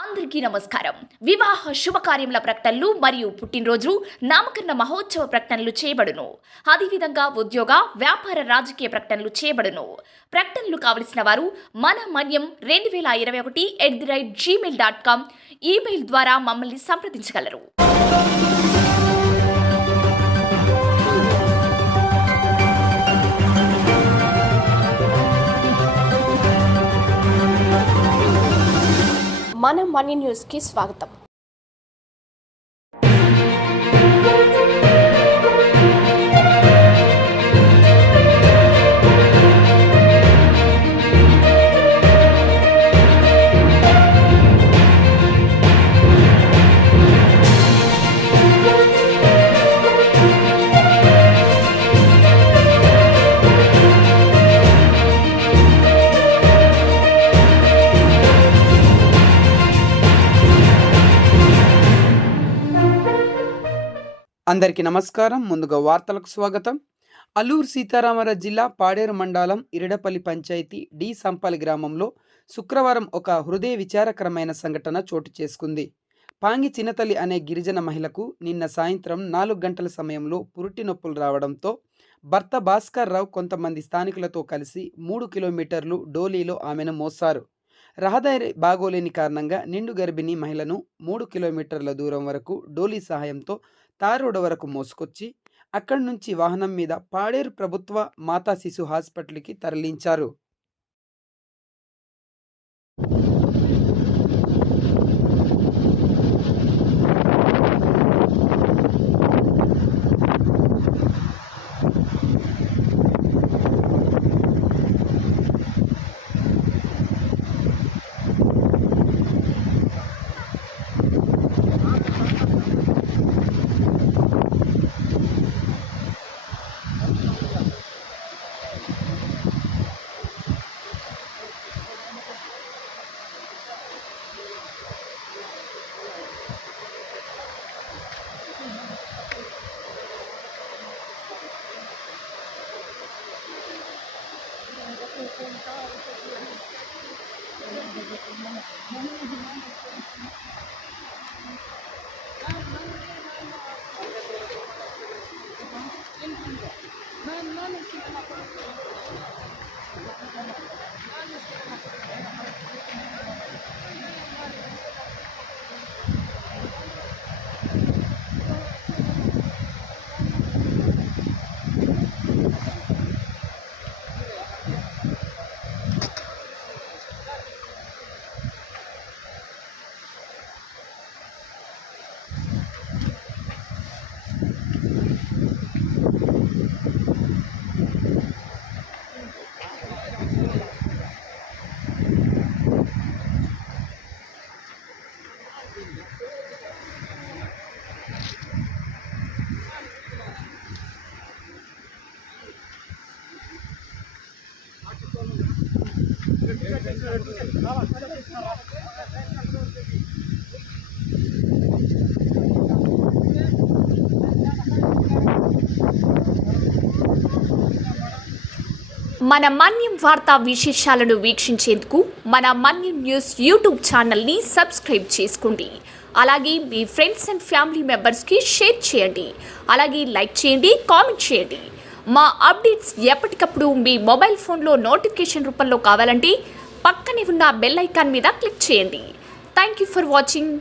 అందరికీ నమస్కారం. వివాహ శుభకార్యముల ప్రకటనలు మరియు పుట్టినరోజు నామకరణ మహోత్సవ ప్రకటనలు చేయబడును. అదేవిధంగా ఉద్యోగ వ్యాపార రాజకీయ ప్రకటనలు చేయబడును. ప్రకటనలు కావలసిన వారు మన మన్యం 2021@gmail.com ఈమెయిల్ ద్వారా మమ్మల్ని సంప్రదించగలరు. మన మనీ న్యూస్కి స్వాగతం. అందరికీ నమస్కారం. ముందుగా వార్తలకు స్వాగతం. అల్లూరు సీతారామరాజు జిల్లా పాడేరు మండలం ఇరడపల్లి పంచాయతీ డి సంపల్లి గ్రామంలో శుక్రవారం ఒక హృదయ విచారకరమైన సంఘటన చోటు చేసుకుంది. పాంగి చిన్నతల్లి అనే గిరిజన మహిళకు నిన్న సాయంత్రం 4 గంటల సమయంలో పురుటి నొప్పులు రావడంతో భర్త భాస్కర్ రావు కొంతమంది స్థానికులతో కలిసి 3 కిలోమీటర్లు డోలీలో ఆమెను మోసారు. రహదారి బాగోలేని కారణంగా నిండు గర్భిణీ మహిళను 3 కిలోమీటర్ల దూరం వరకు డోలీ సహాయంతో తార్ రోడ్డు వరకు మోసుకొచ్చి అక్కడి నుంచి వాహనం మీద పాడేరు ప్రభుత్వ మాతా శిశు హాస్పిటల్కి తరలించారు. మన మన్యం వార్తా విశేషాలను వీక్షించేందుకు మన మన్యం న్యూస్ యూట్యూబ్ ఛానల్ని సబ్స్క్రైబ్ చేసుకోండి. అలాగే మీ ఫ్రెండ్స్ అండ్ ఫ్యామిలీ మెంబర్స్కి షేర్ చేయండి. అలాగే లైక్ చేయండి, కామెంట్ చేయండి. మా అప్డేట్స్ ఎప్పటికప్పుడు మీ మొబైల్ ఫోన్లో నోటిఫికేషన్ రూపంలో కావాలంటే పక్కనే ఉన్న బెల్ ఐకాన్ మీద క్లిక్ చేయండి. Thank you for watching.